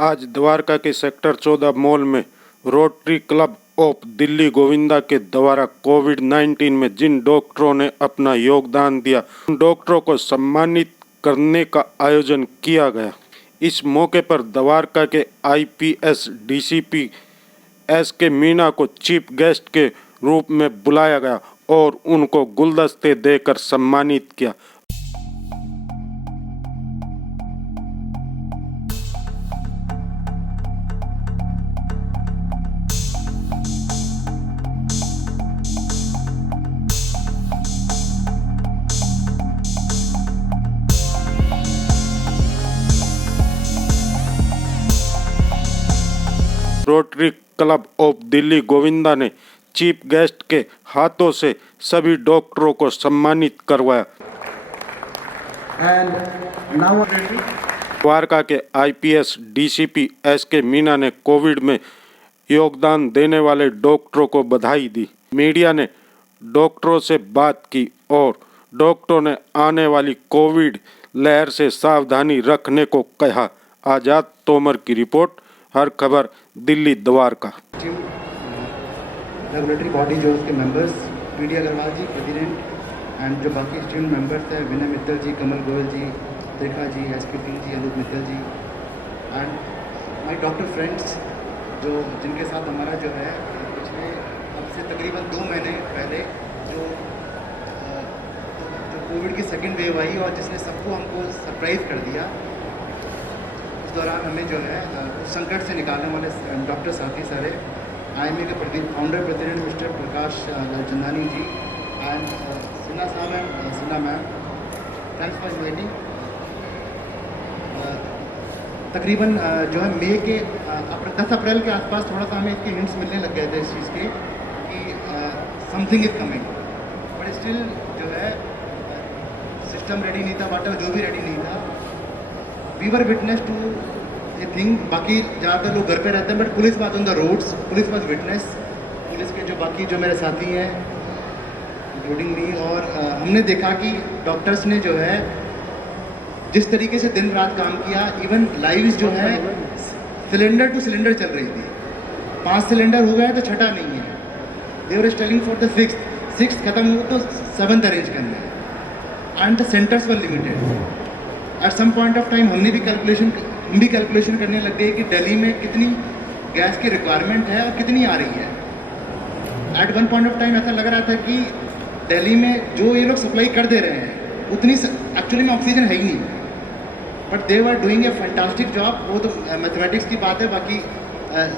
आज द्वारका के sector 14 mall में rotary club of Delhi Govinda के द्वारा कोविड-19 में जिन डॉक्टरों ने अपना योगदान दिया उन डॉक्टरों को सम्मानित करने का आयोजन किया गया। इस मौके पर द्वारका के आईपीएस डीसीपी एसके मीणा को चीफ गेस्ट के रूप में बुलाया गया और उनको गुलदस्ते देकर सम्मानित किया। Rotary club of Delhi Govinda ने चीफ गेस्ट के हाथों से सभी डॉक्टरों को सम्मानित करवाया। द्वारका के आईपीएस डीसीपी एसके मीणा ने कोविड में योगदान देने वाले डॉक्टरों को बधाई दी। मीडिया ने डॉक्टरों से बात की और डॉक्टरों ने आने वाली कोविड लहर से सावधानी रखने को कहा। आजाद तोमर की रिपोर्ट, हर खबर दिल्ली द्वारका। रेगुलेटरी बॉडी जो उसके members, PD Agarwal ji president and जो बाकी स्टूडेंट मेंबर्स हैं, Vinay Mittal ji, Kamal Goyal ji, Trikha ji, SP ji, Anoop Mittal ji and my doctor friends जो जिनके साथ हमारा जो है पिछले अब से तकरीबन 2 महीने पहले जो कोविड की सेकेंड वेव आई और जिसने सबको हमको सरप्राइज़ कर दिया। उस दौरान हमें जो है उस संकट से निकालने वाले डॉक्टर साथी सारे आईएमए के founder president mister Prakash Lalchandani ji and Sinha साहब and Sinha ma'am, thanks for inviting. तकरीबन जो है मई के 10 अप्रैल के आसपास थोड़ा सा हमें इसके हिंट्स मिलने लग गए थे इस चीज़ के कि something is coming, but still जो है सिस्टम रेडी नहीं था, वाटर जो भी रेडी नहीं था। We were witness to a thing. बाकी ज़्यादातर लोग घर पे रहते हैं but police was on the roads, police was witness. Police के जो बाकी जो मेरे साथी हैं इंक्लूडिंग मी, और हमने देखा कि डॉक्टर्स ने जो है जिस तरीके से दिन रात काम किया, इवन लाइव्स जो है सिलेंडर टू सिलेंडर चल रही थी। 5 सिलेंडर हो गए तो छठा नहीं है। They were stalling for the six खत्म हो तो 7th अरेंज करना है and the centres were limited. At some point of time हमने भी कैलकुलेशन करने लग गए कि दिल्ली में कितनी गैस की रिक्वायरमेंट है और कितनी आ रही है। At one point of time ऐसा लग रहा था कि दिल्ली में जो ये लोग सप्लाई कर दे रहे हैं उतनी एक्चुअली में ऑक्सीजन है ही नहीं, but they were doing a fantastic job. वो तो मैथमेटिक्स की बात है, बाकी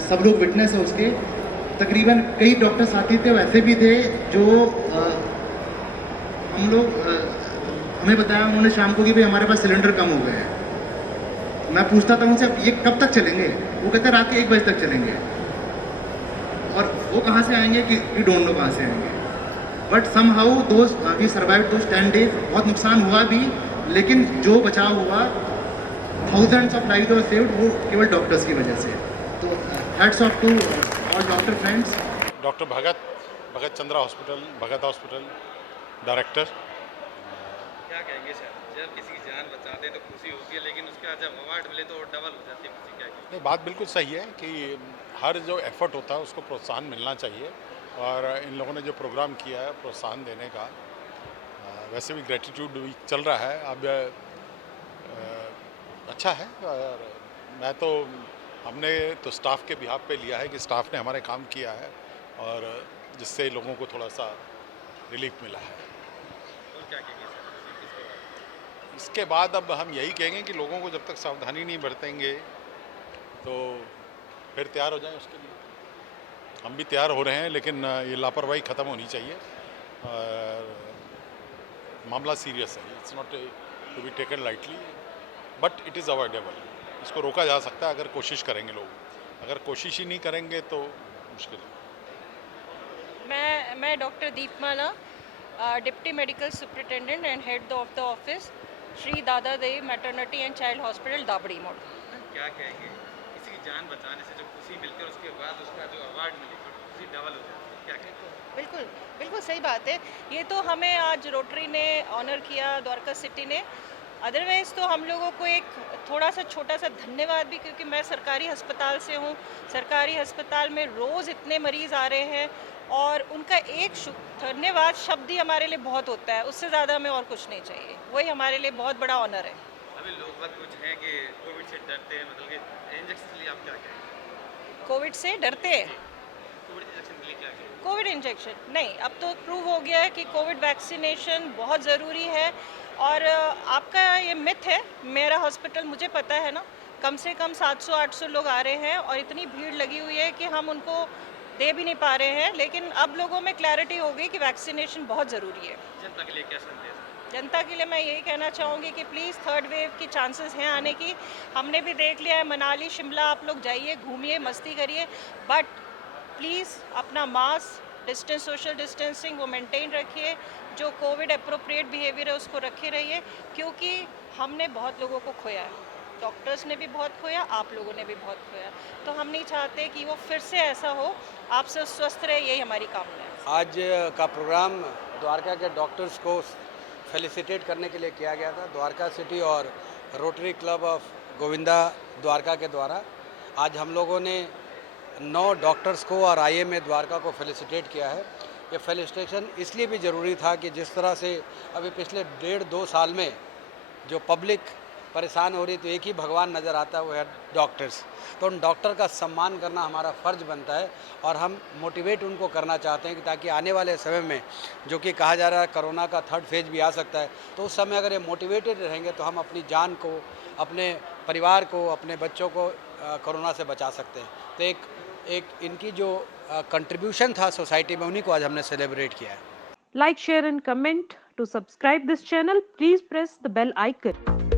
सब लोग विटनेस है उसके। तकरीबन कई डॉक्टर साथी थे वैसे भी थे जो हम लोग हमें बताया उन्होंने शाम को कि भाई हमारे पास सिलेंडर कम हो गए हैं। मैं पूछता था उनसे ये कब तक चलेंगे, वो कहते रात के 1 बजे तक चलेंगे। और वो कहाँ से आएंगे कि डोंट नो कहाँ से आएंगे, but somehow those we survive those 10 days। बहुत नुकसान हुआ भी, लेकिन जो बचाव हुआ, thousands of lives were saved, वो केवल डॉक्टर्स की वजह से। तो hats off to all doctor friends. Doctor Bhagat Chandra hospital, Bhagat hospital director. क्या कहेंगे सर, जब किसी की जान बचाते हैं तो खुशी होती है, लेकिन उसके बाद जब अवार्ड मिले तो और डबल हो जाती है खुशी। क्या कहेंगे? नहीं, बात बिल्कुल सही है कि हर जो एफर्ट होता है उसको प्रोत्साहन मिलना चाहिए, और इन लोगों ने जो प्रोग्राम किया है प्रोत्साहन देने का, वैसे भी ग्रेटिट्यूड वीक चल रहा है अब, अच्छा है। और मैं तो हमने तो स्टाफ के बिहाफ पे लिया है कि स्टाफ ने हमारे काम किया है और जिससे लोगों को थोड़ा सा रिलीफ मिला है। और क्या कहेंगे सर इसके बाद अब हम यही कहेंगे कि लोगों को जब तक सावधानी नहीं बरतेंगे तो फिर तैयार हो जाएं उसके लिए। हम भी तैयार हो रहे हैं, लेकिन ये लापरवाही ख़त्म होनी चाहिए। और मामला सीरियस है, it's not to be taken lightly, but it is avoidable. इसको रोका जा सकता है अगर कोशिश करेंगे लोग, अगर कोशिश ही नहीं करेंगे तो मुश्किल है। मैं doctor Deepmala, deputy medical superintendent and head of the office, Shri दादा देव maternity and child hospital, Dabri मोड़। क्या कहेंगे, किसी की जान बचाने से जो खुशी मिलती है उसके बाद उसका जो अवार्ड मिले तो खुशी डबल हो जाती है। क्या कहेंगे? बिल्कुल सही बात है। ये तो हमें आज रोटरी ने ऑनर किया, द्वारका सिटी ने। अदरवाइज़ तो हम लोगों को एक थोड़ा सा छोटा सा धन्यवाद भी, क्योंकि मैं सरकारी अस्पताल से हूँ। सरकारी अस्पताल में रोज़ इतने मरीज़ आ रहे हैं और उनका एक धन्यवाद शब्द ही हमारे लिए बहुत होता है। उससे ज़्यादा हमें और कुछ नहीं चाहिए। वही हमारे लिए बहुत बड़ा ऑनर है। अभी लोग बात कुछ हैं कि कोविड से डरते हैं, मतलब कि इंजेक्शन के लिए आप क्या कहेंगे? कोविड से डरते हैं? कोविड इंजेक्शन के लिए क्या कहेंगे? कोविड इंजेक्शन नहीं, अब तो प्रूव हो गया है कि कोविड वैक्सीनेशन बहुत ज़रूरी है। और आपका ये मिथ है, मेरा हॉस्पिटल मुझे पता है ना, कम से कम 700-800 लोग आ रहे हैं और इतनी भीड़ लगी हुई है कि हम उनको दे भी नहीं पा रहे हैं। लेकिन अब लोगों में क्लैरिटी हो गई कि वैक्सीनेशन बहुत ज़रूरी है। जनता के लिए क्या संदेश है? जनता के लिए मैं यही कहना चाहूँगी कि प्लीज़ थर्ड वेव की चांसेस हैं आने की। हमने भी देख लिया है, मनाली शिमला आप लोग जाइए, घूमिए, मस्ती करिए, बट प्लीज़ अपना मास्क, डिस्टेंस, सोशल डिस्टेंसिंग वो मेंटेन रखिए। जो कोविड अप्रोप्रिएट बिहेवियर है उसको रखे रहिए, क्योंकि हमने बहुत लोगों को खोया है। डॉक्टर्स ने भी बहुत खोया, आप लोगों ने भी बहुत खोया। तो हम नहीं चाहते कि वो फिर से ऐसा हो। आप सब स्वस्थ रहे, यही हमारी कामना है। आज का प्रोग्राम द्वारका के डॉक्टर्स को फेलिसिटेट करने के लिए किया गया था। द्वारका सिटी और rotary club of Govinda Dwarka के द्वारा आज हम लोगों ने 9 डॉक्टर्स को और आईएमए द्वारका को फेलिसिटेट किया है। ये फेलिसिटेशन इसलिए भी ज़रूरी था कि जिस तरह से अभी पिछले 1.5-2 साल में जो पब्लिक परेशान हो रही, तो एक ही भगवान नज़र आता है, वो है डॉक्टर्स। तो उन डॉक्टर का सम्मान करना हमारा फ़र्ज बनता है और हम मोटिवेट उनको करना चाहते हैं कि ताकि आने वाले समय में, जो कि कहा जा रहा है कोरोना का 3rd फेज भी आ सकता है, तो उस समय अगर ये मोटिवेटेड रहेंगे तो हम अपनी जान को, अपने परिवार को, अपने बच्चों को कोरोना से बचा सकते हैं। तो एक इनकी जो कंट्रीब्यूशन था सोसाइटी में, उन्हीं को आज हमने सेलिब्रेट किया है। Like, share and comment. To subscribe this channel, please press the bell icon.